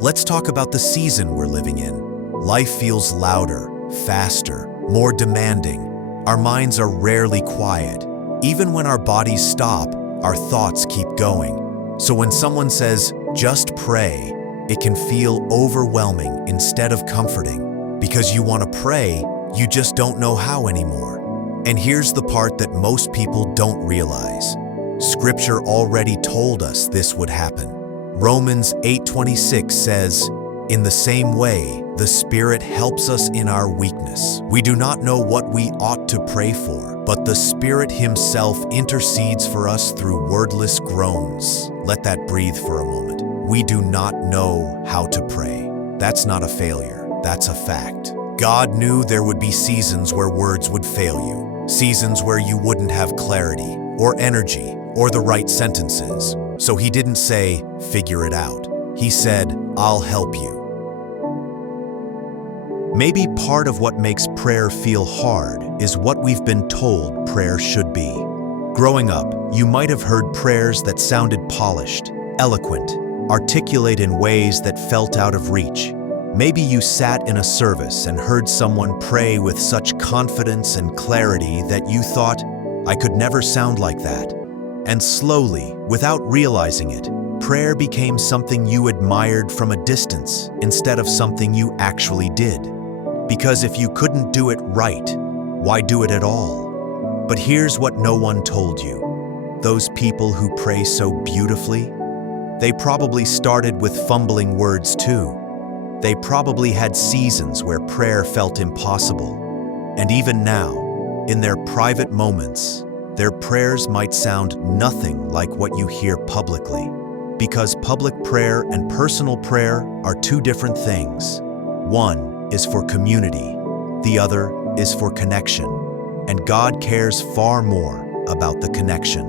Let's talk about the season we're living in. Life feels louder, faster, more demanding. Our minds are rarely quiet. Even when our bodies stop, our thoughts keep going. So when someone says, just pray, it can feel overwhelming instead of comforting. Because you want to pray, you just don't know how anymore. And here's the part that most people don't realize. Scripture already told us this would happen. Romans 8:26 says, "In the same way, the Spirit helps us in our weakness. We do not know what we ought to pray for, but the Spirit Himself intercedes for us through wordless groans." Let that breathe for a moment. We do not know how to pray. That's not a failure, that's a fact. God knew there would be seasons where words would fail you, seasons where you wouldn't have clarity or energy or the right sentences. So He didn't say, figure it out. He said, I'll help you. Maybe part of what makes prayer feel hard is what we've been told prayer should be. Growing up, you might have heard prayers that sounded polished, eloquent, articulate in ways that felt out of reach. Maybe you sat in a service and heard someone pray with such confidence and clarity that you thought, I could never sound like that. And slowly, without realizing it, prayer became something you admired from a distance instead of something you actually did. Because if you couldn't do it right, why do it at all? But here's what no one told you. Those people who pray so beautifully, they probably started with fumbling words too. They probably had seasons where prayer felt impossible. And even now, in their private moments, their prayers might sound nothing like what you hear publicly. Because public prayer and personal prayer are two different things. One is for community, the other is for connection. And God cares far more about the connection.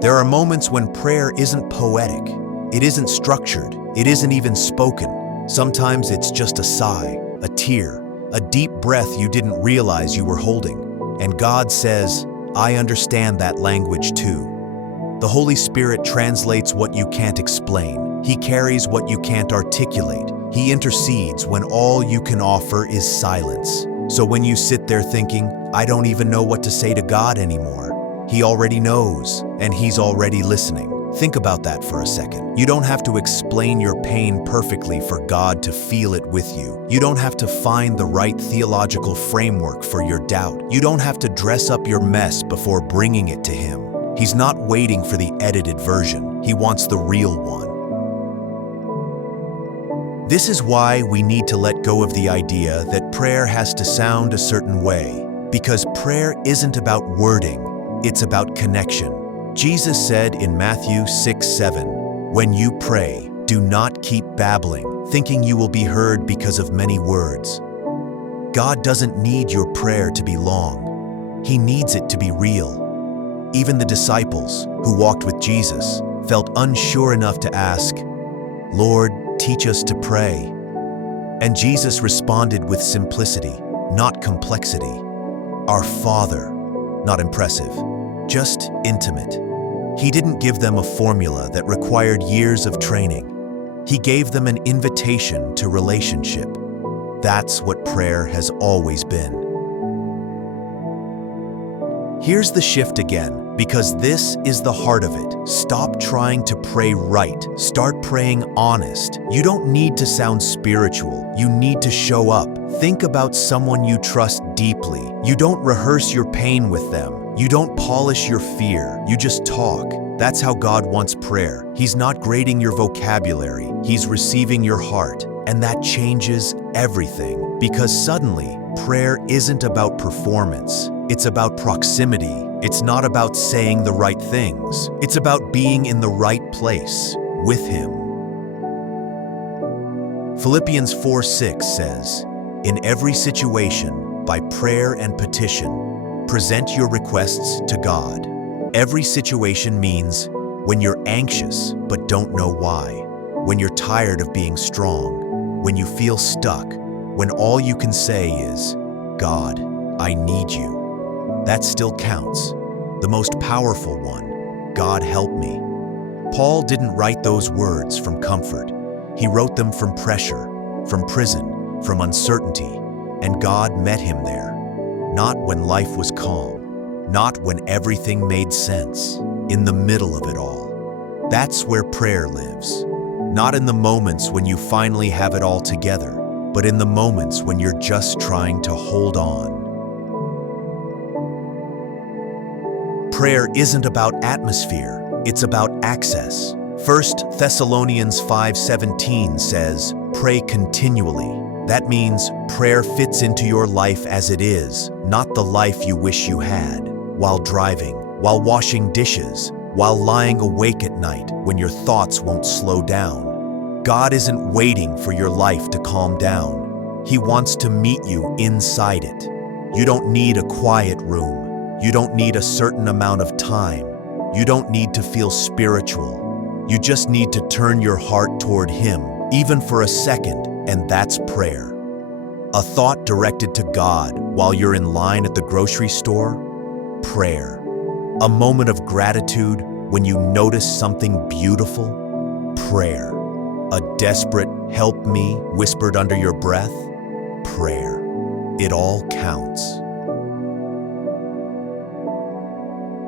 There are moments when prayer isn't poetic. It isn't structured. It isn't even spoken. Sometimes it's just a sigh, a tear, a deep breath you didn't realize you were holding. And God says, I understand that language too. The Holy Spirit translates what you can't explain. He carries what you can't articulate. He intercedes when all you can offer is silence. So when you sit there thinking, I don't even know what to say to God anymore, He already knows, and He's already listening. Think about that for a second. You don't have to explain your pain perfectly for God to feel it with you. You don't have to find the right theological framework for your doubt. You don't have to dress up your mess before bringing it to Him. He's not waiting for the edited version. He wants the real one. This is why we need to let go of the idea that prayer has to sound a certain way. Because prayer isn't about wording, it's about connection. Jesus said in Matthew 6:7, when you pray, do not keep babbling, thinking you will be heard because of many words. God doesn't need your prayer to be long. He needs it to be real. Even the disciples who walked with Jesus felt unsure enough to ask, Lord, teach us to pray. And Jesus responded with simplicity, not complexity. Our Father, not impressive, just intimate. He didn't give them a formula that required years of training. He gave them an invitation to relationship. That's what prayer has always been. Here's the shift again, because this is the heart of it. Stop trying to pray right. Start praying honest. You don't need to sound spiritual. You need to show up. Think about someone you trust deeply. You don't rehearse your pain with them. You don't polish your fear. You just talk. That's how God wants prayer. He's not grading your vocabulary. He's receiving your heart. And that changes everything. Because suddenly, prayer isn't about performance. It's about proximity. It's not about saying the right things. It's about being in the right place with Him. Philippians 4:6 says, in every situation, by prayer and petition, present your requests to God. Every situation means when you're anxious but don't know why, when you're tired of being strong, when you feel stuck, when all you can say is, God, I need you. That still counts. The most powerful one, God help me. Paul didn't write those words from comfort. He wrote them from pressure, from prison, from uncertainty, and God met him there. Not when life was calm, not when everything made sense, in the middle of it all. That's where prayer lives. Not in the moments when you finally have it all together, but in the moments when you're just trying to hold on. Prayer isn't about atmosphere, it's about access. 1 Thessalonians 5:17 says, "Pray continually." That means prayer fits into your life as it is, not the life you wish you had. While driving, while washing dishes, while lying awake at night when your thoughts won't slow down. God isn't waiting for your life to calm down. He wants to meet you inside it. You don't need a quiet room. You don't need a certain amount of time. You don't need to feel spiritual. You just need to turn your heart toward Him, even for a second, and that's prayer. A thought directed to God while you're in line at the grocery store? Prayer. A moment of gratitude when you notice something beautiful? Prayer. A desperate "help me" whispered under your breath? Prayer. It all counts.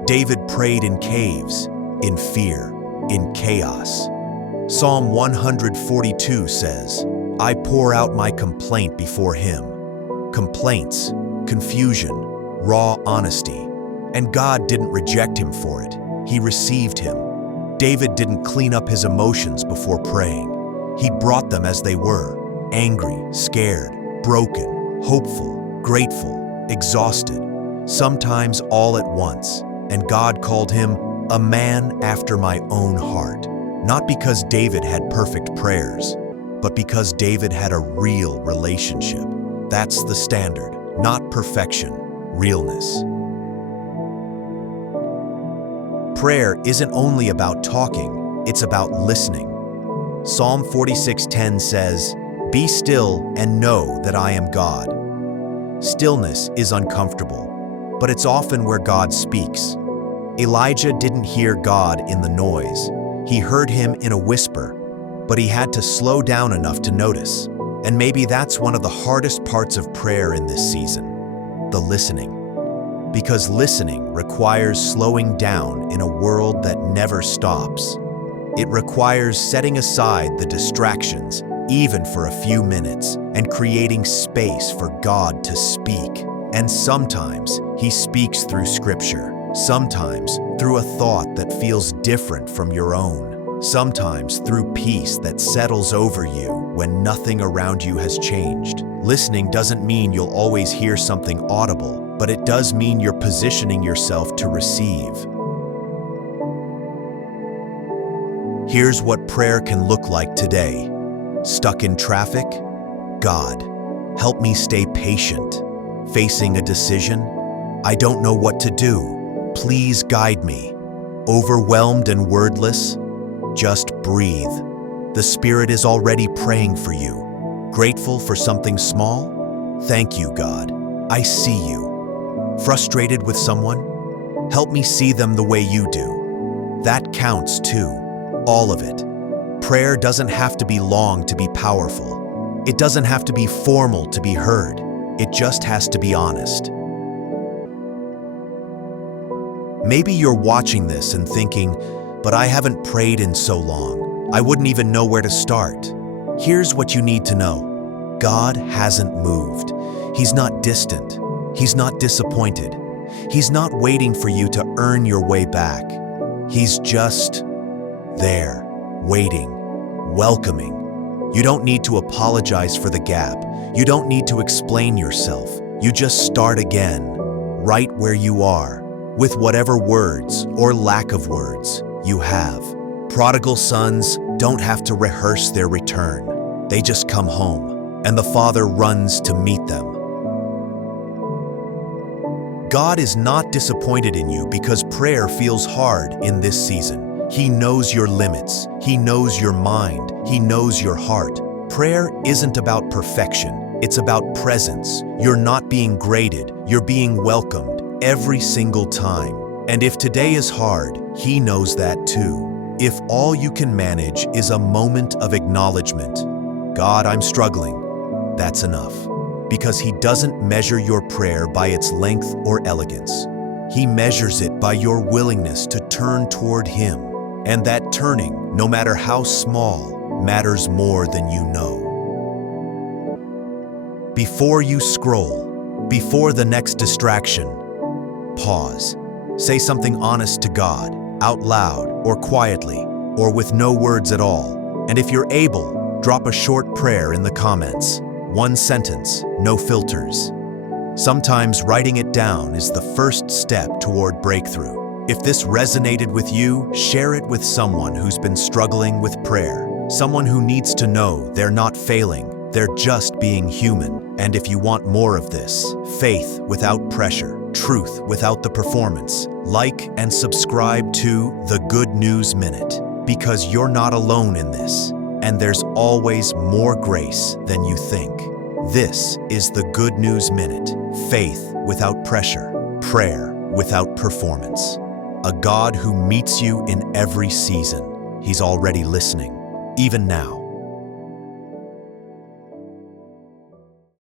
David prayed in caves, in fear, in chaos. Psalm 142 says, "I pour out my complaint before Him." Complaints, confusion, raw honesty. And God didn't reject him for it. He received him. David didn't clean up his emotions before praying. He brought them as they were: angry, scared, broken, hopeful, grateful, exhausted, sometimes all at once. And God called him a man after my own heart. Not because David had perfect prayers, but because David had a real relationship. That's the standard, not perfection, realness. Prayer isn't only about talking, it's about listening. Psalm 46:10 says, "Be still and know that I am God." Stillness is uncomfortable, but it's often where God speaks. Elijah didn't hear God in the noise. He heard Him in a whisper, but he had to slow down enough to notice. And maybe that's one of the hardest parts of prayer in this season, the listening. Because listening requires slowing down in a world that never stops. It requires setting aside the distractions, even for a few minutes, and creating space for God to speak. And sometimes He speaks through Scripture, sometimes through a thought that feels different from your own, sometimes through peace that settles over you when nothing around you has changed. Listening doesn't mean you'll always hear something audible, but it does mean you're positioning yourself to receive. Here's what prayer can look like today. Stuck in traffic? God, help me stay patient. Facing a decision? I don't know what to do. Please guide me. Overwhelmed and wordless? Just breathe. The Spirit is already praying for you. Grateful for something small? Thank you, God. I see you. Frustrated with someone? Help me see them the way you do. That counts too. All of it. Prayer doesn't have to be long to be powerful. It doesn't have to be formal to be heard. It just has to be honest. Maybe you're watching this and thinking, but I haven't prayed in so long. I wouldn't even know where to start. Here's what you need to know. God hasn't moved. He's not distant. He's not disappointed. He's not waiting for you to earn your way back. He's just there, waiting, welcoming. You don't need to apologize for the gap. You don't need to explain yourself. You just start again, right where you are, with whatever words or lack of words you have. Prodigal sons don't have to rehearse their return. They just come home, and the Father runs to meet them. God is not disappointed in you because prayer feels hard in this season. He knows your limits. He knows your mind. He knows your heart. Prayer isn't about perfection. It's about presence. You're not being graded. You're being welcomed every single time. And if today is hard, He knows that too. If all you can manage is a moment of acknowledgement, God, I'm struggling, that's enough. Because He doesn't measure your prayer by its length or elegance. He measures it by your willingness to turn toward Him. And that turning, no matter how small, matters more than you know. Before you scroll, before the next distraction, pause. Say something honest to God, out loud or quietly, or with no words at all. And if you're able, drop a short prayer in the comments. One sentence, no filters. Sometimes writing it down is the first step toward breakthrough. If this resonated with you, share it with someone who's been struggling with prayer. Someone who needs to know they're not failing, they're just being human. And if you want more of this, faith without pressure, truth without the performance, like and subscribe to The Good News Minute, because you're not alone in this, and there's always more grace than you think. This is The Good News Minute, faith without pressure, prayer without performance. A God who meets you in every season. He's already listening, even now.